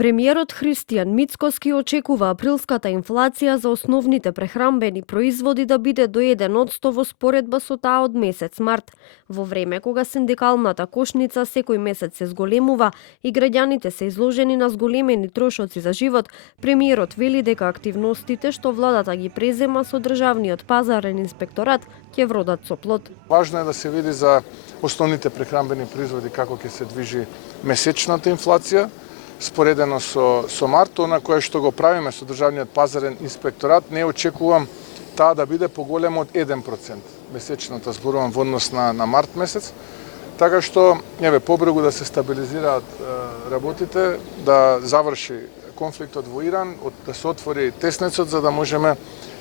Премиерот Христијан Мицкоски очекува априлската инфлација за основните прехранбени производи да биде до 1% во споредба со таа од месец март, во време кога синдикалната кошница секој месец се зголемува и граѓаните се изложени на зголемени трошоци за живот. Премиерот вели дека активностите што владата ги презема со државниот пазарен инспекторат ќе вродат со плод. Важно е да се види за основните прехранбени производи како ќе се движи месечната инфлација, споредено со март, она кое што го правиме со државниот пазарен инспекторат, не очекувам таа да биде поголема од 1% месечната, зборувам во однос на март месец, така што побрзо да се стабилизираат работите, да заврши конфликтот во Иран, да се отвори теснецот за да можеме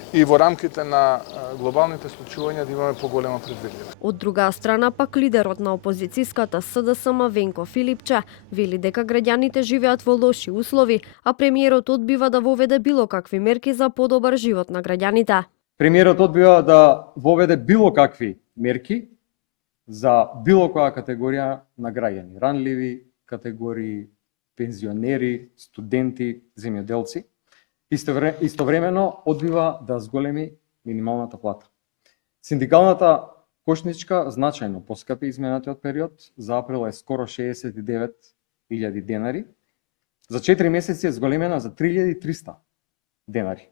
и во рамките на глобалните случувања да имаме поголема предвидливост. Од друга страна пак лидерот на опозицијската СДСМ Венко Филипче вели дека граѓаните живеат во лоши услови, а премиерот одбива да воведе било какви мерки за подобар живот на граѓаните. Премиерот одбива да воведе било какви мерки за било која категорија на граѓани, ранливи категории, пензионери, студенти, земјоделци. Истовремено одбива да зголеми минималната плата. Синдикалната кошничка значајно поскапи изминатиот период, за април е скоро 69.000 денари, за 4 месеци е зголемена за 3.300 денари.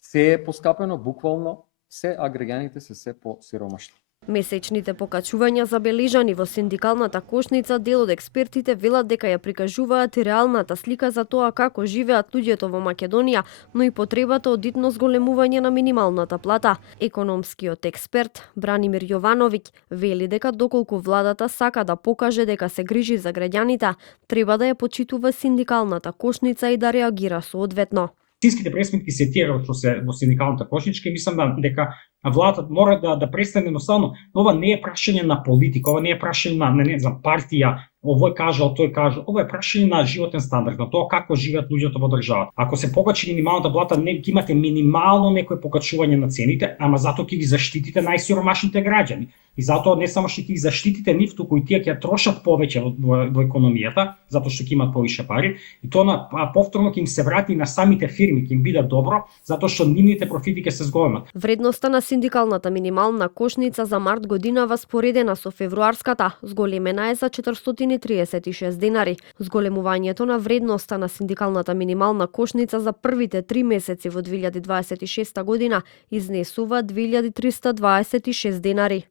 Се е поскапено буквално се, а граѓаните се посиромашни. Месечните покачувања забележани во синдикалната кошница, дел од експертите велат дека ја прикажуваат и реалната слика за тоа како живеат луѓето во Македонија, но и потребата од итно зголемување на минималната плата. Економскиот експерт Бранимир Јовановиќ вели дека доколку владата сака да покаже дека се грижи за граѓаните, треба да ја почитува синдикалната кошница и да реагира соодветно. Истинските пресметки се тие што се во синдикалната кошничка и мислам дека владата мора да престане едноставно. Ова не е прашање на политика, ова не е прашање на не знам партија, овој кажал, тој кажал. Ова е прашање на животен стандард, на тоа како живеат луѓето во државата. Ако се покачи минималната плата, не ќе имате минимално некој покачување на цените, ама затоа ќе ги заштитите најсиромашните граѓани. И затоа не само што ќе ги заштитите нив, туку и тие ќе трошат повеќе во економијата, затоа што ќе имаат повише пари, и тоа повторно ќе им се врати на самите фирми, ќе им биде добро, затоа што нивните профити ќе се зголемат. Вредноста на синдикалната минимална кошница за март годинава споредена со февруарската, зголемена е за 436 денари. Зголемувањето на вредноста на синдикалната минимална кошница за првите 3 месеци во 2026 година изнесува 2326 денари.